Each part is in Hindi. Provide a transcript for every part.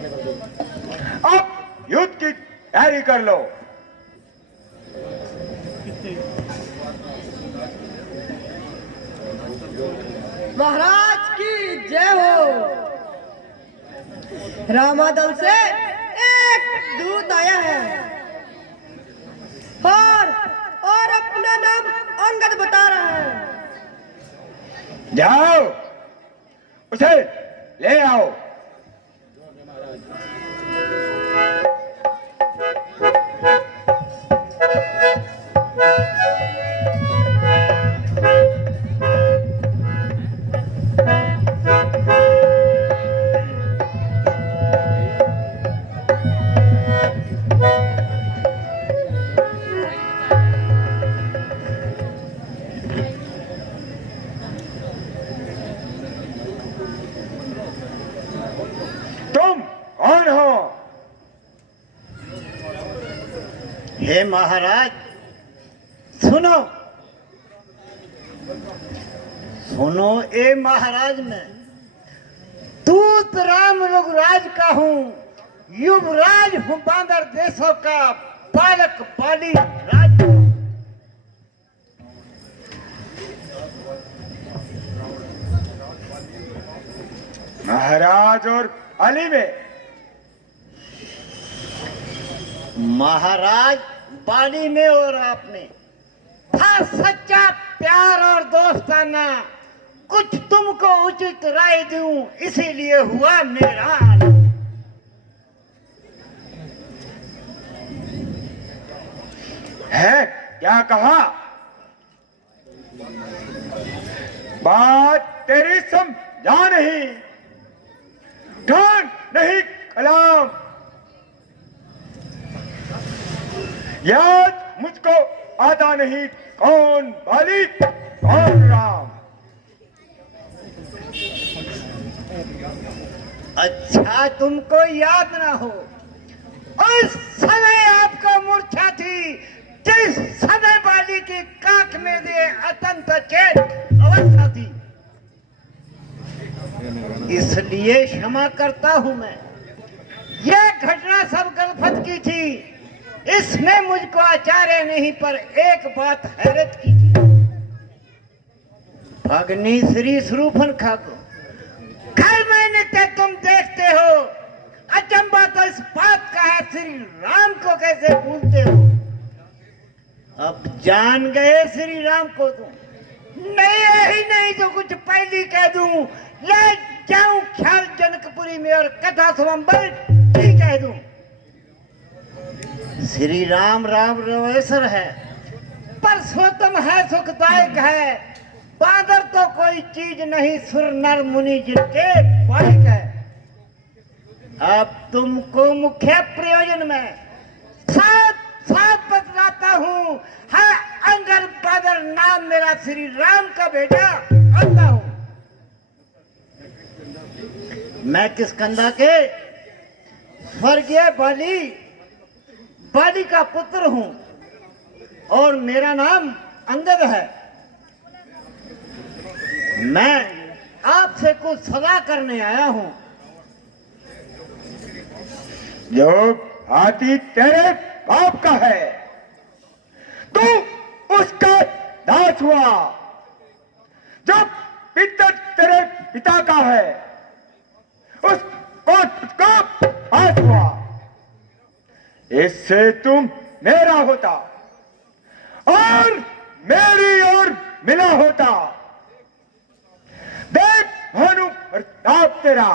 अब युद्ध की तैयारी कर लो। महाराज की जय हो। रामादल से एक दूत आया है और अपना नाम अंगद बता रहा है। जाओ उसे ले आओ। तुम कौन हो? हे महाराज, सुनो सुनो। ए महाराज, मैं दूत राम रघुराज का हूँ, युवराज हूँ बांदर देशों का, बालक बाली राज। महाराज और अली में? महाराज बाली में और आपने था सच्चा प्यार और दोस्ताना। कुछ तुमको उचित राय दूं, इसीलिए हुआ मेरा हाल। है क्या कहा? बात तेरी समझा नहीं, ढंग नहीं कलाम। याद मुझको आता नहीं, कौन बाली कौन राम। अच्छा, तुमको याद ना हो, उस समय आपको मूर्छा थी, जिस समय बाली की काख में दे अत्यंत चेत अवस्था थी। इसलिए क्षमा करता हूं मैं। यह घटना सब गलफत की थी, इसमें मुझको आचार्य नहीं पर एक बात हैरत की थी। भगनी श्री स्वरूपन खा को घर में नित्य तुम देखते हो, अचंबा तो इस बात का है, श्री राम को कैसे भूलते हो। अब जान गए श्री राम को तुम। नहीं यही नहीं तो कुछ पहली कह दूं, ले जाऊं ख्याल जनकपुरी में और कथा स्वयंवर ठीक कह दूं। श्री राम राम रवेश्वर है, परसोत्तम है, सुखदायक है। बादर तो कोई चीज नहीं, सुर नर मुनि जिनके बालिक है। अब तुमको मुख्य प्रयोजन में साथ साथ बतलाता हूँ। है अंगद बादर नाम मेरा, श्री राम का बेटा आता हूँ। मैं किष्किंधा के स्वर्गीय बाली का पुत्र हूँ और मेरा नाम अंगद है। मैं आपसे कुछ सलाह करने आया हूँ। जो हाथी तेरे बाप का है, तू उसका दास हुआ। जो पितर तेरे पिता का है, उसको पास हुआ। इससे तुम मेरा होता और मेरी ओर मिला होता। देख भानु प्रताप तेरा,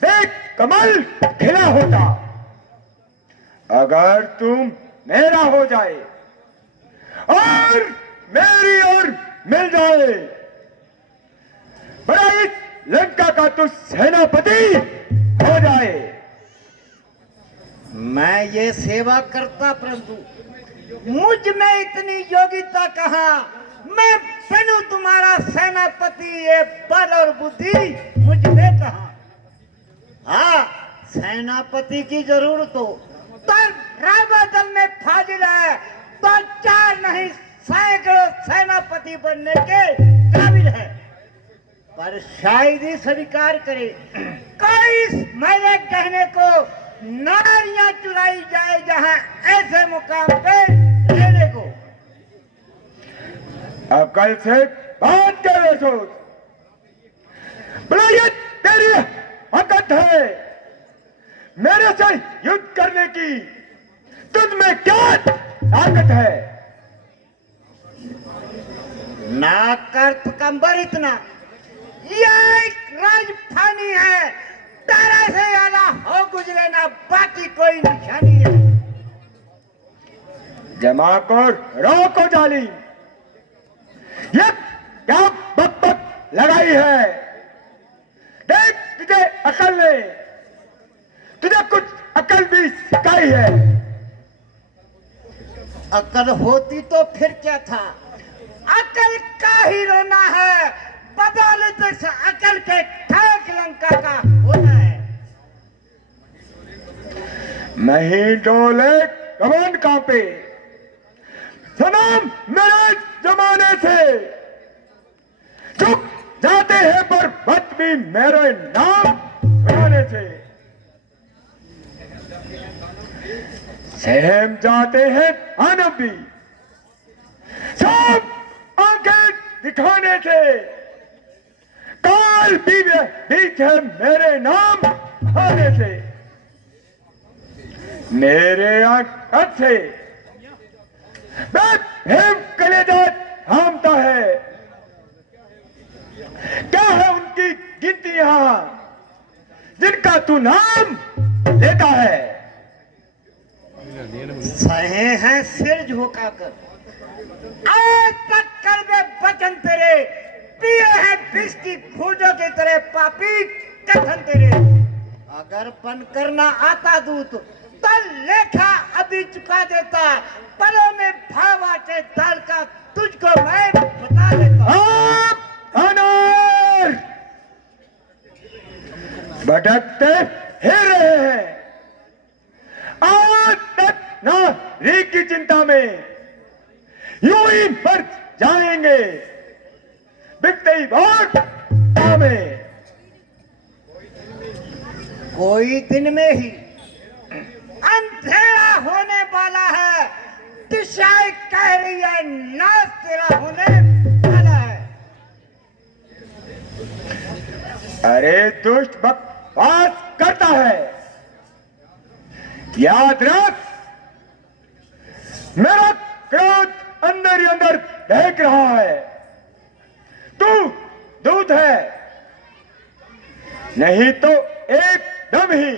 देख कमल खिला होता। अगर तुम मेरा हो जाए और मेरी ओर मिल जाए, बड़ा इस लंका का तू सेनापति हो जाए। मैं ये सेवा करता, परंतु मुझ में इतनी योग्यता कहाँ। मैं बनूं तुम्हारा सेनापति, ये बल और बुद्धि मुझ में कहाँ। हाँ, सेनापति की जरूरत हो तो रावदल में फाजिल है, तो 4 नहीं सैकड़ों सेनापति बनने के काबिल है। पर शायद ही स्वीकार करे। कोई मेरे कहने को नारियां चुराई जाए जहां ऐसे मुकाम पे लेने को। अब कल से बात कर सोच। बोला ये तेरी हकत है मेरे से युद्ध करने की, तुझ में क्या ताकत है? ना कर पकंबर इतना, यह एक राजधानी है, तारा से आला हो गुजरे ना बाकी कोई निशानी है। जमा को रोको जाली, ये क्या बक लगाई है? देख तुझे अकल ने, तुझे कुछ अकल भी सिखाई है। अकल होती तो फिर क्या था, अकल का ही रोना है, बदौलत से अकल के ठाक लंका का होना है। नहीं डोले कमान कांपे, सनम मेरे जमाने से चुप जाते हैं पर बत भी मेरे नाम सुनाने से। सहम जाते हैं आनब भी सब आंखें दिखाने से। काल भी बीच है मेरे नाम आने से। मेरे आंख से बेफेम कलेजा थामता है। क्या है उनकी गिनती यहां जिनका तू नाम लेता है? सहे हैं सिर झुकाकर, आज तक कड़वे वचन तेरे, पिए हैं विष की खूंटों की तरह पापी कथन तेरे। अगर बन करना आता दूत तो लेखा अभी चुका देता, पलों में भावा के दाल का तुझको मैं बता देता। अनार भटकते फिर रहे हैं, आज तक ना री की चिंता में यूं ही मर जाएंगे बिकते ही वोट में। कोई दिन में ही अंधेरा होने वाला है, दिशाएं कह रही है नाश तेरा होने वाला है। अरे दुष्ट बकवास करता है, याद रख मेरा क्रोध अंदर ही अंदर बहक रहा है। तू दूध है, नहीं तो एकदम ही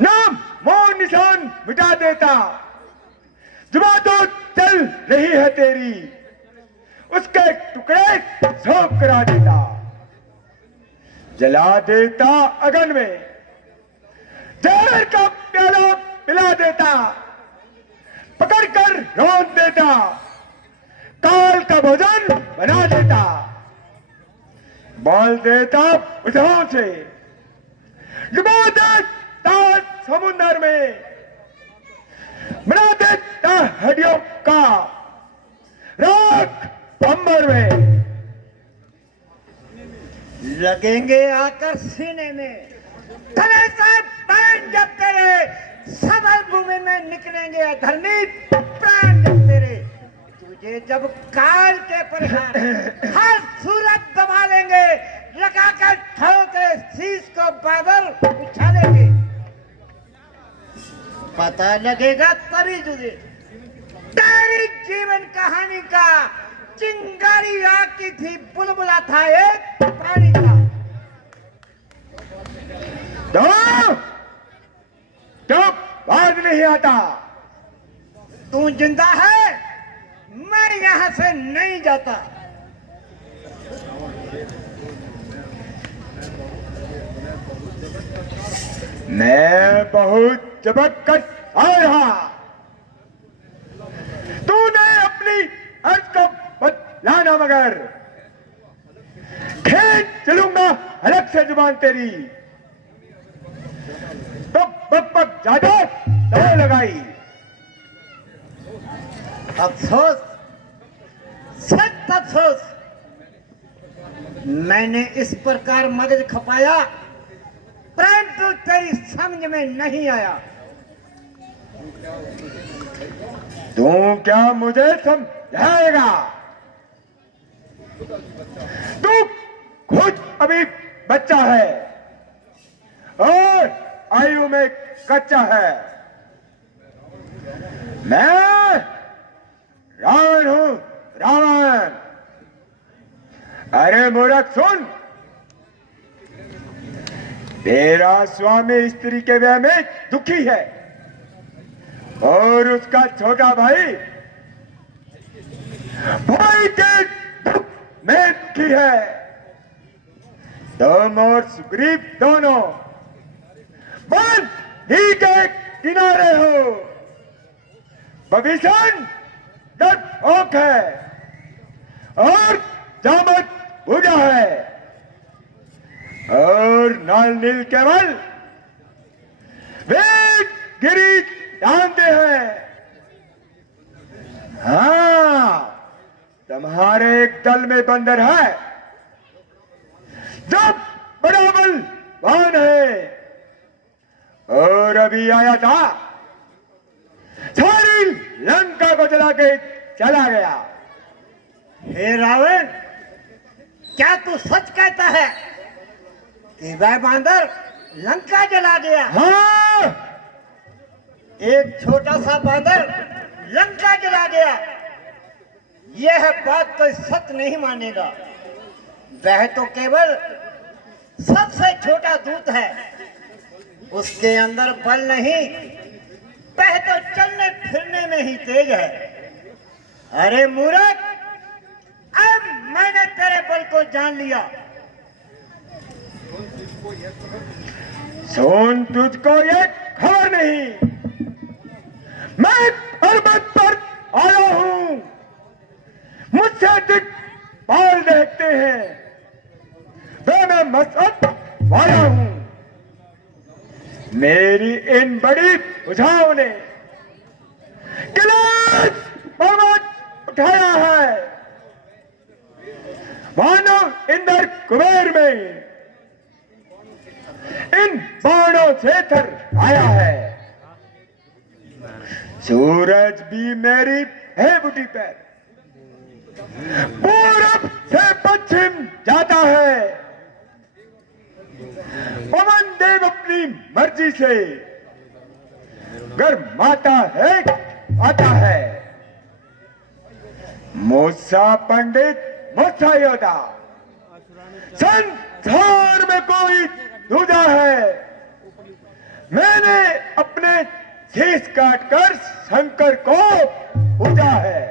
नाम मोह निशान मिटा देता। जुबान तो चल रही है तेरी, उसके टुकड़े सौंप करा देता। जला देता अगन में, जहर का प्याला पिला देता, पकड़ कर रोक देता, काल का भोजन बना देता। बोल देता बुझाओं से, डुबा देता समुंदर में, बना देता हड्डियों का राख अंबर में। लगेंगे आकर सीने में तले से पैन जब तेरे, सबल भूमि में निकलेंगे अधर्मी प्राण जब तेरे। तुझे जब काल के परेशान हर सूरत दबा लेंगे, लगाकर ठोके शीश को बादल उछालेंगे। पता लगेगा तभी तुझे तेरी जीवन कहानी का, चिंगारी आग की थी, बुलबुला था एक पानी का। तो बाज नहीं आता। तू जिंदा है, मैं यहां से नहीं जाता। मैं बहुत चबक कर आया, तूने अपनी अर्ज को बदलाना मगर खींच चलूंगा अलग से जुबान तेरी। तो बक बक ज्यादा दवा लगाई। अफसोस, सख्त अफसोस, मैंने इस प्रकार मदद खपाया, परंतु तेरी समझ में नहीं आया। तू क्या मुझे समझाएगा? तू खुद अभी बच्चा है और आयु में कच्चा है। मैं रावण हूं, रावण। अरे मूर्ख सुन, तेरा स्वामी स्त्री के व्यय में दुखी है और उसका छोटा भाई भाई के दुख में दुखी है। तुम और सुग्रीव दोनों बांध ही के किनारे हो। विभीषण डरपोक है और जामवंत बूढ़ा है और नल नील केवल वे गिरी जानते हैं। हाँ, तुम्हारे एक दल में बंदर है जो बड़ा बलवान है और अभी आया था, सारी लंका को जला के चला गया। हे रावण, क्या तू सच कहता है कि वह बांदर लंका जला गया? हाँ, एक छोटा सा बांदर लंका जला गया, यह बात कोई सच नहीं मानेगा। वह तो केवल सबसे छोटा दूत है, उसके अंदर बल नहीं, वह तो चलने फिरने में ही तेज है। अरे मूर्ख, अब मैंने तेरे बल को जान लिया। सुन, तुझको ये खबर नहीं, मैं पर्वत पर आया हूं, मुझसे अधिक बाल देखते हैं, वे मैं मसअब वाला हूं। मेरी इन बड़ी भुजाओं ने कैलाश पर्वत उठाया है, मानो इंद्र कुबेर में इन बाणों से थर आया है। सूरज भी मेरी है बुटी पर पूरब से पश्चिम जाता है। पवन देव अपनी मर्जी से गरमाता है, आता है। मूसा पंडित, मूसा योद्धा, संसार में कोई दूजा है। मैंने अपने शीश काटकर शंकर को पूजा है।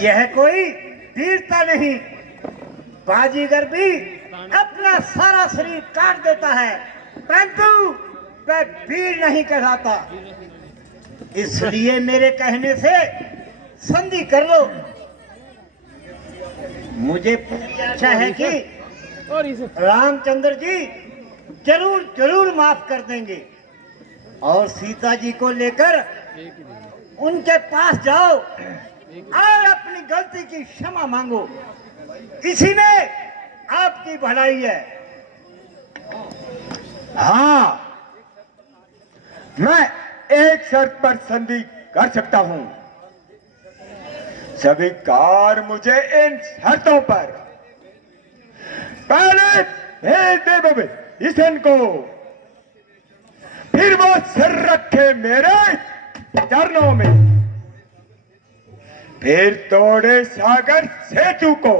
यह कोई वीरता नहीं, बाजीगर भी अपना सारा शरीर काट देता है, परंतु वह वीर नहीं कहलाता। इसलिए मेरे कहने से संधि कर लो। मुझे पूरी आशा है कि रामचंद्र जी जरूर जरूर माफ कर देंगे और सीता जी को लेकर उनके पास जाओ और अपनी गलती की क्षमा मांगो, इसी में आपकी भलाई है। हाँ, मैं एक शर्त पर संधि कर सकता हूं। सभी कार मुझे इन शर्तों पर। पहले भेज दे विभीषण को, फिर वो सिर रखे मेरे चरणों में, फिर तोड़े सागर सेतु को,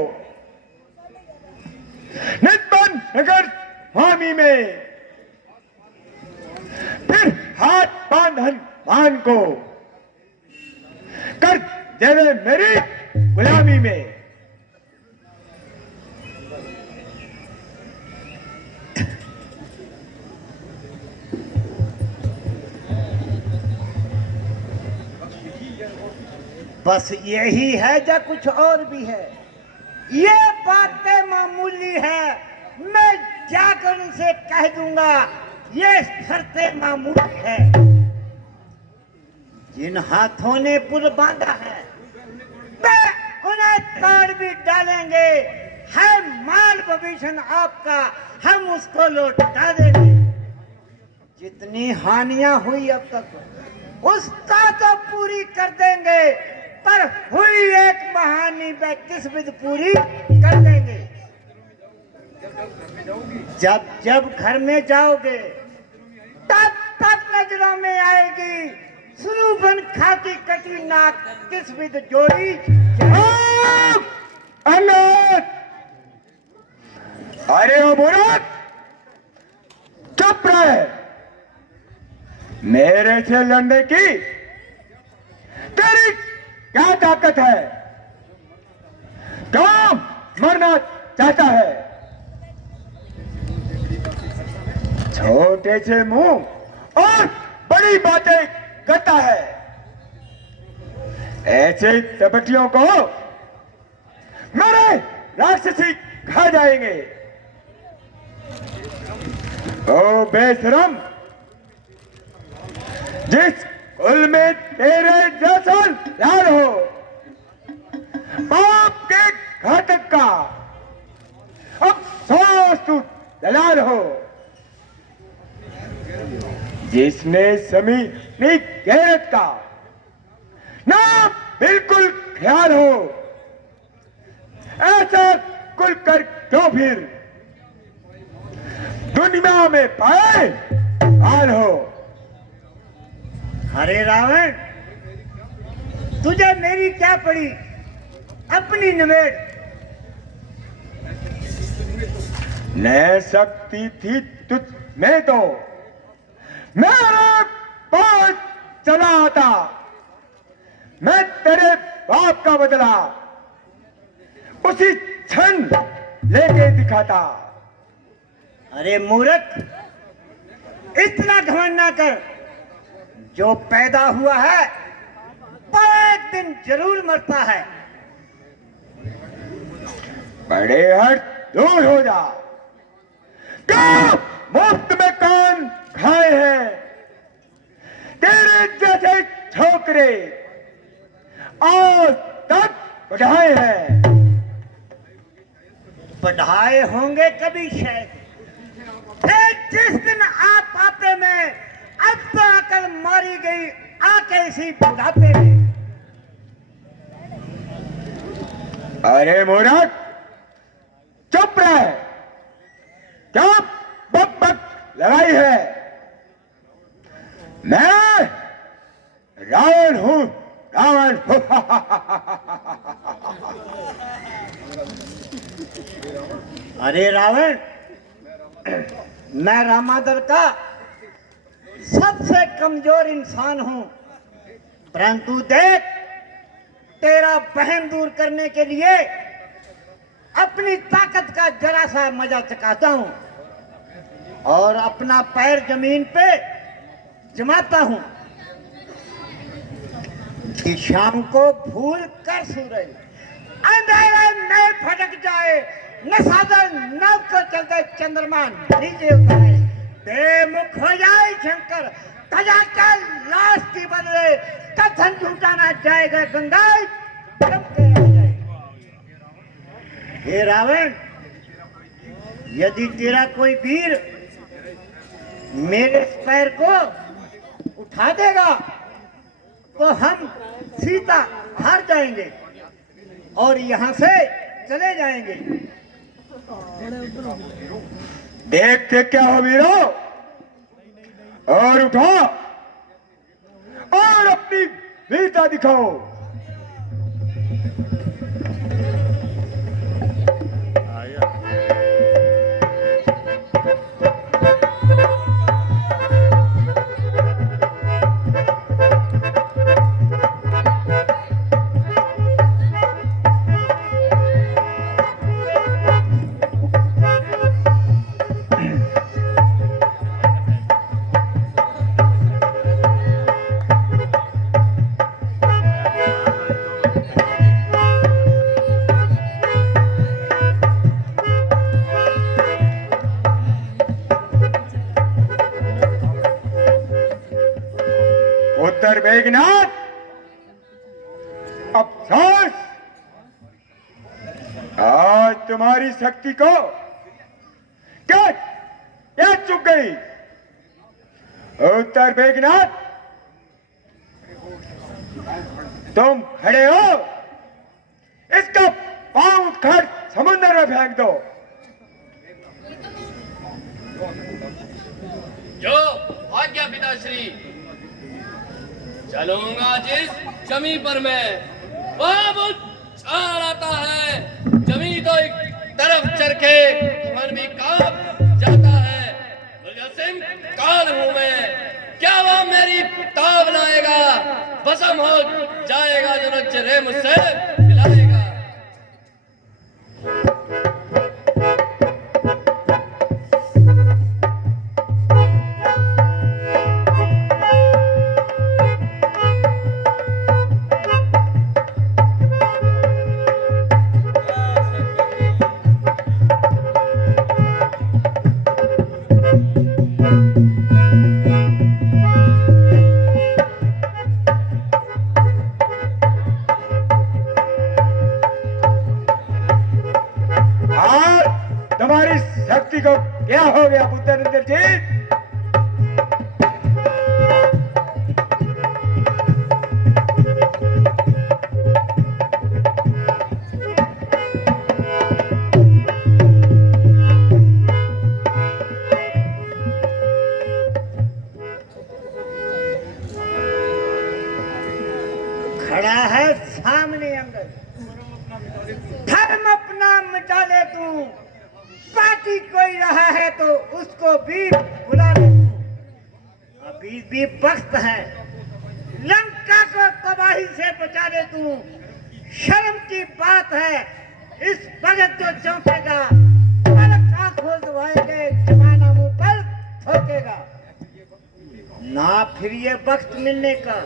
नित्पन नगर स्वामी में, फिर हाथ बांधन मान को कर देवे मेरी गुलामी में। बस यही है या कुछ और भी है? ये बातें मामूली है, मैं जाकर उनसे कह दूंगा। ये शर्तें मामूली है। जिन हाथों ने पुल बांधा है वे उन्हें तोड़ भी डालेंगे। है माल भविष्य आपका, हम उसको लौटा देंगे। जितनी हानियां हुई अब तक उसका तो पूरी कर देंगे, पर हुई एक महानी व किस्मत पूरी कर देंगे। जब जब घर में जाओगे तब तब नजरों में आएगी सुरूबन खाती कटी नाक किस्मत जोड़ी। अल्लाह! अरे ओ मुराद, चुप रहे। मेरे से लड़ने की तेरी क्या ताकत है? क्यों मरना चाहता है? छोटे से मुंह और बड़ी बातें करता है। ऐसे तपटियों को मेरे राक्षसी खा जाएंगे। ओ बेशरम, जिस कुल में तेरे जैसा लाल हो, बाप के घातक का अफसोस तू दलाल हो। जिसने समीनी गैरत का ना बिल्कुल ख्याल हो, ऐसा कुल कर क्यों फिर दुनिया में पाए हाल हो। अरे रावण, तुझे मेरी क्या पड़ी, अपनी निवेड़। न शक्ति थी तुझ में तो मेरे पास चला आता, मैं तेरे बाप का बदला उसी क्षण लेके दिखाता। अरे मूर्ख, इतना घमंड ना कर। जो पैदा हुआ है वो एक दिन जरूर मरता है। बड़े हट दूर हो जा। क्या मुफ्त में कान खाए हैं? तेरे जैसे छोकरे आज तक बढ़ाए हैं। बढ़ाए होंगे कभी शायद, फिर जिस दिन आप आपे में अब तो आकर मारी गई आके इसी बुढ़ापे में। अरे मूर्ख, चुप रहे। क्या बक बक लगाई है? मैं रावण हूं, रावण। अरे रावण, मैं रामादर का सबसे कमजोर इंसान हूं, परंतु देख, तेरा बहम दूर करने के लिए अपनी ताकत का जरा सा मजा चखाता हूं और अपना पैर जमीन पे जमाता हूं कि शाम को भूल कर सूरज अंधेरे में फटक जाए, न साधन नव को चलते चंद्रमा नीचे उतरे, बेमुख हो जाए शंकर, तजा का लाश की बदले कथन झूठाना जाएगा गंगा चमके आ जाए। हे रावण, यदि तेरा कोई वीर मेरे इस पैर को उठा देगा तो हम सीता हार जाएंगे और यहाँ से चले जाएंगे। देखते क्या हो वीरो, और उठो और अपनी वीरता दिखाओ। उत्तर मेघनाथ, अफसोस, आज तुम्हारी शक्ति को क्या चुक गई? उत्तर बेगनाथ, तुम खड़े हो, इसका पांव उठकर समुद्र में फेंक दो। जो आज्ञा पिताश्री। चलूंगा जिस जमी पर मैं, वहां वो चाल आता है। जमी तो एक तरफ चरखे, मन भी कांप जाता है। मुजस्सिम काल हूं मैं, क्या वो मेरी ताब लाएगा? भस्म हो जाएगा जो नजरे मुझसे मिलाएगा। तुम्हारी शक्ति को क्या हो गया पुत्र इंद्रजीत? खड़ा है सामने अंगद, धर्म अपना मिटा ले तू। पार्टी कोई रहा है तो उसको भी बुला ले तू। अभी भी वक्त है, लंका को तबाही से बचा ले तू। शर्म की बात है, इस भगत को चौंकेगा, पलक आंखों दबाएंगे, जमाना मुंह पर ठोकेगा। ना फिर ये वक्त मिलने का,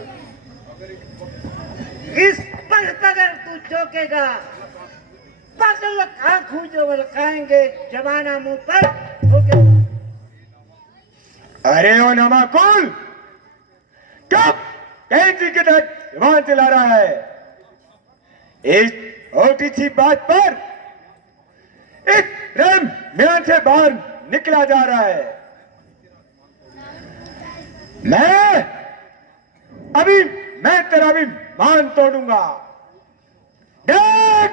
इस वक्त अगर तू चौंकेगा, पगल आंखों जो बलकाएंगे, जमाना मुंह पर ठोकेगा। अरे ओ नमाकुल, कब कैंची के तक जुबान चला रहा है? इस छोटी सी बात पर इस प्रेम म्यान से बाहर निकला जा रहा है। मैं तेरा भी मान तोड़ूंगा। देख,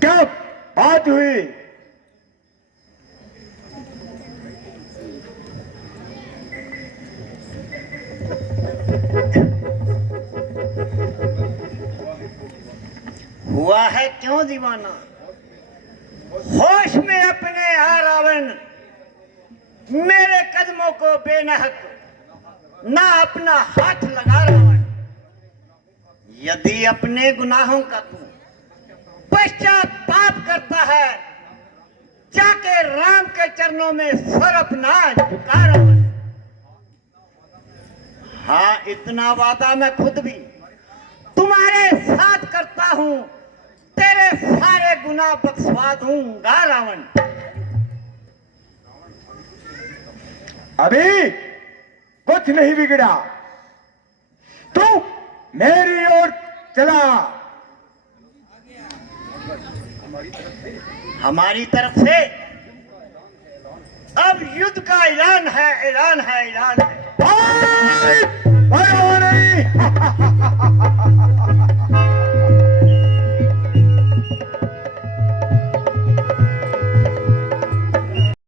क्या बात हुई? हुआ है क्यों दीवाना? होश में अपने आ रावण, मेरे कदमों को बेनहक ना अपना हाथ लगा रावण। यदि अपने गुनाहों का तू पश्चाताप करता है, जाके राम के चरणों में सर अपना झुका रावण। हाँ, इतना वादा मैं खुद भी तुम्हारे साथ करता हूं, तेरे सारे गुनाह बख्शवा दूंगा रावण। अभी कुछ नहीं बिगड़ा, तू मेरी ओर चला। हमारी तरफ से अब युद्ध का ऐलान है, ऐलान है, ऐलान है। फाइट!